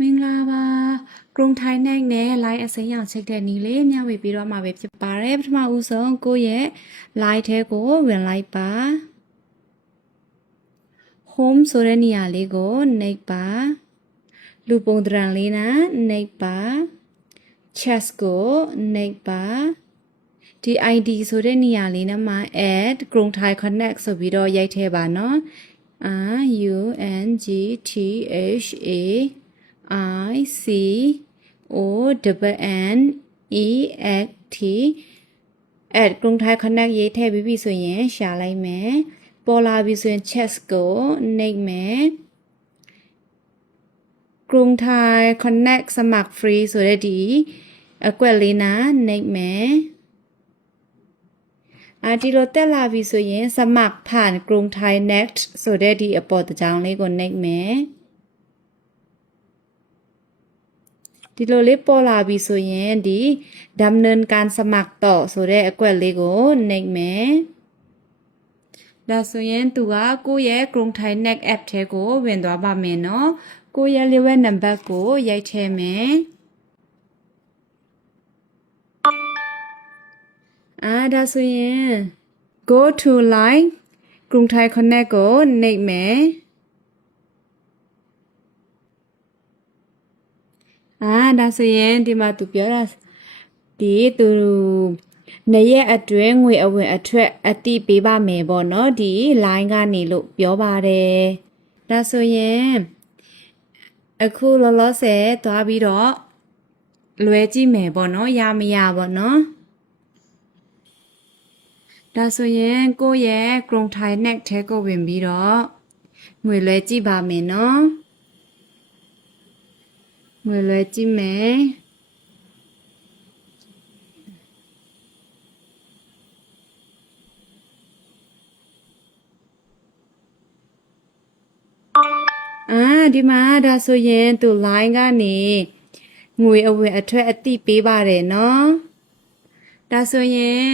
မင်္ဂလာပါကရုံထိုင်းနိုင်နဲ့ line အစိမ်းရောင်ချိတ်တဲ့နီလေးမျှဝေပြီးတော့မှာပဲဖြစ်ပါတယ်ပထမဦးဆုံးကိုယ့်ရဲ့ line ထဲကိုဝင်လိုက်ပါ home ဆိုတဲ့နေရာလေးကိုနှိပ်ပါလူပုံသဏ္ဍာန်လေးနဲ့နှိပ်ပါ chest ကိုနှိပ်ပါဒီ ID ဆိုတဲ့နေရာလေးနဲ့မှာ add ကရုံထိုင်း connect ဆိုပြီးတော့ရိုက်ထည့်ပါနော် RUNGTHAICONNECT add กรุงไทย connect ရေးထည့်ပြီးပြီဆိုရင်ရှာလိုက်မယ်ပေါ်လာပြီဆိုရင် chest ကိုနှိပ်မယ်กรุงไทย connect สมัคร free ဆိုတဲ့ဒီအကွက်လေးနာနှိပ်မယ်ဒီလိုတက်လာပြီဆိုရင်สมัครผ่านกรุงไทย next ဆိုတဲ့ဒီအပေါ်တစ်ကြောင်းလေးကိုနှိပ်မယ်ဒီလိုလေးပေါ်လာပြီဆိုရင်ဒီดำเนินการสมัครต่อဆိုတဲ့အကွက်လေးကိုနှိပ်မယ်ဒါဆိုရင်သူကကိုယ့်ရဲ့กรุงไทย next app ထဲကိုဝင်သွားပါမယ်နော်ကိုယ့်ရဲ့ level number ကိုရိုက်ထည့်မယ်ဒါဆိုရင် go to line กรุงไทย connect ကိုနှိပ်မယ်ဒါဆိုရင်ဒီမှာသူပြောတာဒီသူနေ့ရက်အတွင်းငွေအဝင်အထွက်အတိပေးပါမယ်ပေါ့နော်ဒီ line ကနေလို့ပြောပါတယ်ဒါဆိုရင်အခုလောလောဆယ်သွားပြီးတော့လွယ်ကြည့်မယ်ပေါ့နော်ရမရပေါ့နော်ဒါဆိုရင်ကိုယ့်ရဲ့ กรุงไทย next ထဲကိုဝင်ပြီးတော့ငွေလွယ်ကြည့်ပါမယ်နော်ငွေလွယ်ကြည့်မယ်ဒီမှာဒါဆိုရင်သူ line ကနေငွေအဝင်အထွက်အတိပေးပါတယ်နော်ဒါဆိုရင်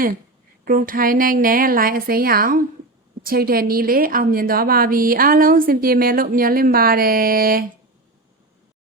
กรุงไทย next နဲ့ line အစိမ်းရောင်ချိတ်တဲ့နီးလေးအောင်မြင်သွားပါပြီအားလုံးစင်ပြေမယ်လို့မျှော်လင့်ပါတယ်